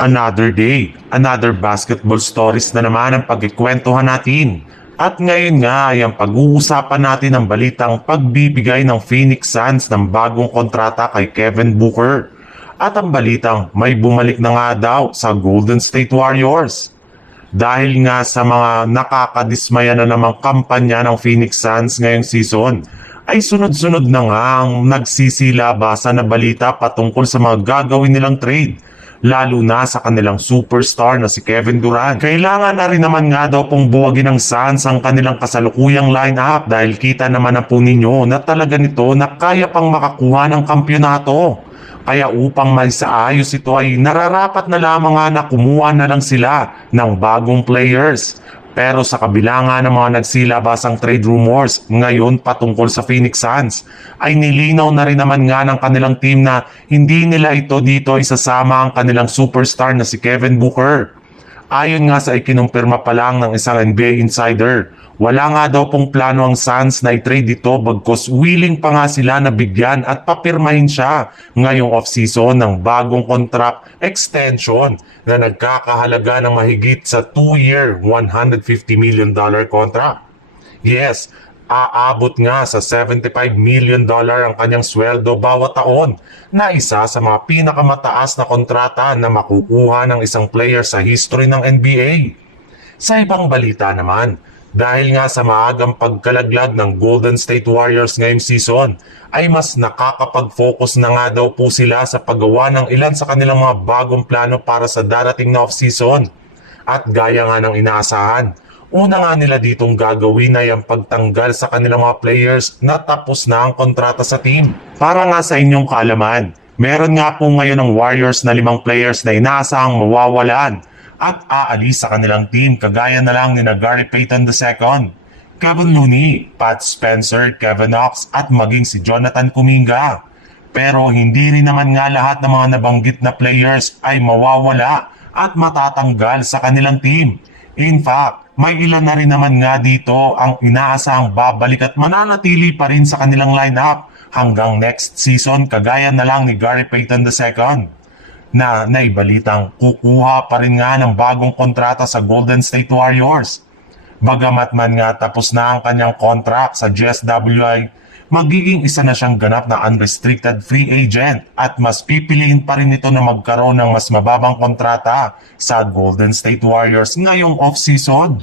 Another day, another basketball stories na naman ang pagkikwentuhan natin. At ngayon nga ay ang pag-uusapan natin ang balitang pagbibigay ng Phoenix Suns ng bagong kontrata kay Kevin Booker. At ang balitang may bumalik na nga daw sa Golden State Warriors. Dahil nga sa mga nakakadismaya na namang kampanya ng Phoenix Suns ngayong season, ay sunod-sunod na nga ang nagsisilabasan na balita patungkol sa mga gagawin nilang trade. Lalo na sa kanilang superstar na si Kevin Durant. Kailangan na rin naman nga daw pong buwagin ng Suns ang kanilang kasalukuyang lineup dahil kita naman na po ninyo na talaga nito na kaya pang makakuha ng kampyonato. Kaya upang maisaayos ito ay nararapat na lamang nga na kumuha na lang sila ng bagong players. Pero sa kabila nga ng mga nagsilabasang trade rumors ngayon patungkol sa Phoenix Suns, ay nilinaw na rin naman nga ng kanilang team na hindi nila ito dito isasama ang kanilang superstar na si Kevin Booker. Ayon nga sa ikinumpirma pa lang ng isang NBA insider, wala nga daw pong plano ang Suns na i-trade ito bagkus willing pa nga sila na bigyan at papirmahin siya ngayong off-season ng bagong contract extension na nagkakahalaga ng mahigit sa 2-year $150 million contract. Yes, aabot nga sa $75 million ang kanyang sweldo bawat taon na isa sa mga pinakamataas na kontrata na makukuha ng isang player sa history ng NBA. Sa ibang balita naman, dahil nga sa maagang pagkalaglag ng Golden State Warriors ngayong season, ay mas nakakapag-focus na nga daw po sila sa paggawa ng ilan sa kanilang mga bagong plano para sa darating na off-season. At gaya nga ng inaasahan, una nga nila ditong gagawin ay ang pagtanggal sa kanilang mga players na tapos na ang kontrata sa team. Para nga sa inyong kaalaman, meron nga po ngayon ng Warriors na 5 players na inaasahang mawawalan at aalis sa kanilang team kagaya na lang ni Gary Payton II, Kevin Looney, Pat Spencer, Kevin Knox at maging si Jonathan Kuminga. Pero hindi rin naman nga lahat ng mga nabanggit na players ay mawawala at matatanggal sa kanilang team. In fact, may ilan na rin naman nga dito ang inaasahang babalik at mananatili pa rin sa kanilang lineup hanggang next season kagaya na lang ni Gary Payton II. Na naibalitang kukuha pa rin nga ng bagong kontrata sa Golden State Warriors. Bagamat man nga tapos na ang kanyang contract sa GSW, magiging isa na siyang ganap na unrestricted free agent at mas pipiliin pa rin ito na magkaroon ng mas mababang kontrata sa Golden State Warriors ngayong off-season.